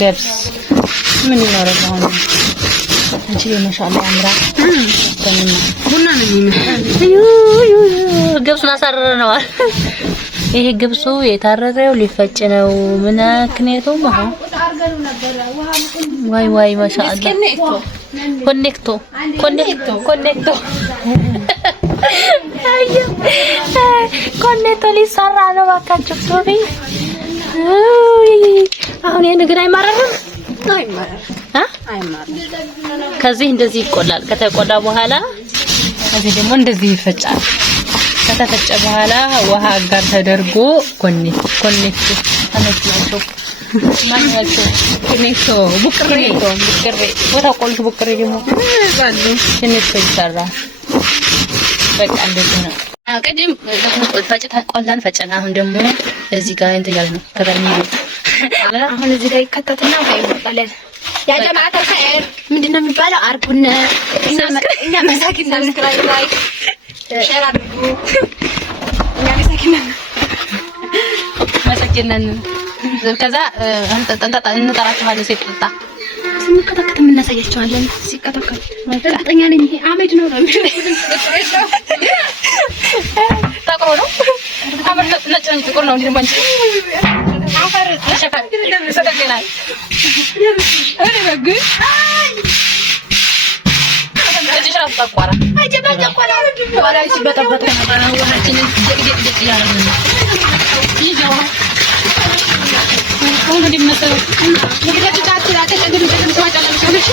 ገብስ ምን ይኖረው አሁን እንጂ ማሻአላ አምራ ቡና ነው የሚመስለው ገብሱን አሳረረነዋል ይሄ ገብሱ የታረረው ሊፈጭ ነው ምክንያቱም አሁን ዋይ ማሻአላ ኮኔክቶ ኮኔክቶ ሊሰራ ነው ባካችሁ ቶቢ አሁን ይሄ ነገር አይማረርም ከዚህ እንደዚህ ይቆላል ከተቆላ በኋላ እዚህ ደግሞ እንደዚህ ይፈጫል ከተፈጨ በኋላ ውሃ ጋር ተደርጎ ኮኔክቶ ተመስላችሁ ማንያቸው ኮኔክቶ ቡቅሬ ወታ ቆልቱ ቡቅሬ ደግሞ ትንሽ ይሰራ በቃ እንደዚህ ነው ቀደም ፈጭታ ቆላን ፈጨና አሁን ደግሞ እዚህ ጋር እንትን ያለ ነው ከበርሚሉ አሁን እዚህ ጋር ይከተትና ወይ ይባላል ያ ጀማዓት الخير ምንድነው የሚባለው አርጉነ እኛ መሳኪን ሰብስክራይብ ላይክ ሼር አድርጉ እኛ መሳኪነን ከዛ እንጠራችኋለን ሲጠጣ ስንከተከተ እናሳያቸዋለን ሲከተከተ እርግጠኛ ነኝ ይሄ አመድ ነው ታቆሮ ነው አመድ ነጭ ጥቁር ነው እንዴ ማንቺ አፈር ተሸፋ ሰደገና እኔ በግ እጅሽራፍ ተቋራ አጀባ ተቋራ ወላ ሲበጠበጥ ነበር ወላችን ደግ ያለው ይዘው አሁን እንዴ መሰለው ይሄ ታጥራ ተገዱ ተሰማጫለሽ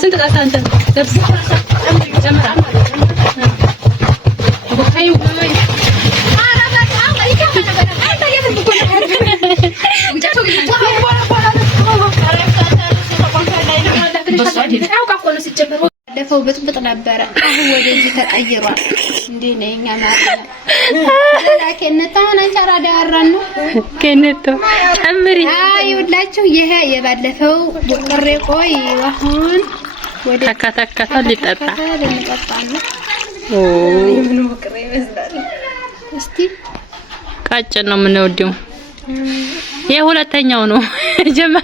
ስንት ጣጣንተ ደብስ ጀመራ ወካዩ ባለፈው ብጥብጥ ነበረ አሁን ወደዚህ ተቀይሯል እንዴ ነኛ ማለት ለከነታ አንቻራ ዳራን ነው ከነቶ ጨምሪ አይውላችሁ ይሄ የባለፈው ቡቅሬ ቆይ አሁን ወደ ተከተከተ ሊጠጣ ኦ ምን ቡቅሬ ይመስላል እስቲ ቃጭን ነው የምንወደው የሁለተኛው ነው ጀማ